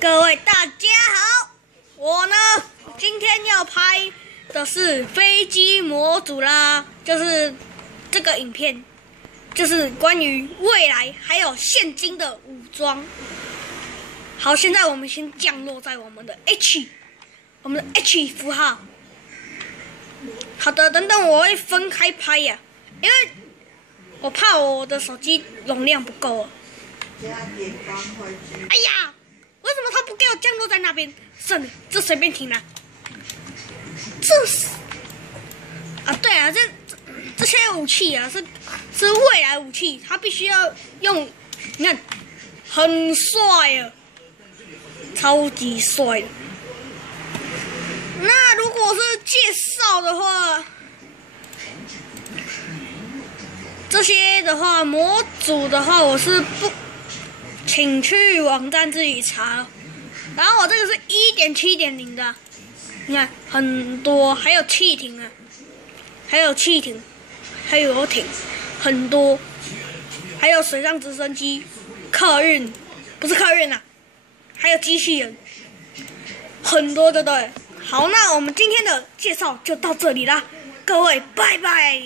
各位大家好，我呢今天要拍的是飞机模组啦，就是这个影片，就是关于未来还有现今的武装。好，现在我们先降落在我们的 H 符号。好的，等等我会分开拍呀，因为我怕我的手机容量不够了。哎呀！为什么他不给我降落在那边？算了，这随便停了。这是啊，对啊，这些武器啊，是未来武器，它必须要用。你看，很帅啊，超级帅的。那如果是介绍的话，这些的话，模组的话，我是不。请去网站自己查。然后我这个是 1.7.0 的，你看很多，还有汽艇啊，还有汽艇，还有游艇，很多，还有水上直升机、客运，不是客运啊，还有机器人，很多的对。好，那我们今天的介绍就到这里啦，各位拜拜。